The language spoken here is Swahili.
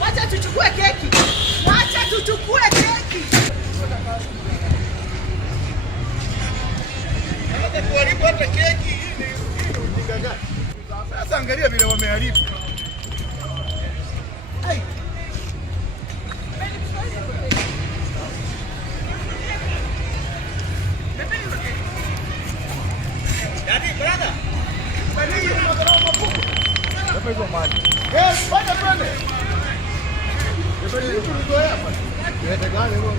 Wacha tuchukue keki. Wacha tuchukue keki. Kuharibu hata keki hii ni ujinga gani? Sasa angalia vile wameharibu. Yaani brother. Bali hiyo madharau makubwa. Hapa hizo maji. Fanya twende. Ndio tulizoea hapa. Ndio gani wewe?